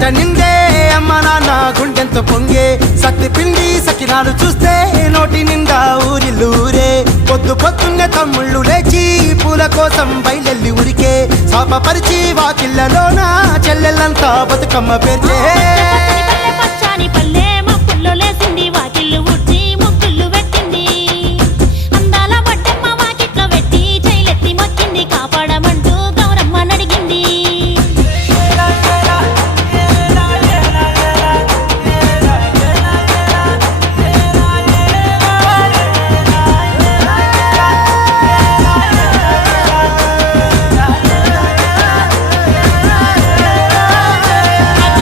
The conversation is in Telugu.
కంట నిందే అమ్మ నాన్న గుండెంతో పొంగే సత్తి పిండి సకినాలు చూస్తే నోటి నిండా ఊరిల్లూరే పొద్దు పొద్దున్నే తమ్ముళ్ళు లేచి పూల కోసం బయలెల్లి ఉరికే శాపపరిచి వాకిళ్ళలోన చెల్లెళ్ళంతా బతుకమ్మ పేర్చే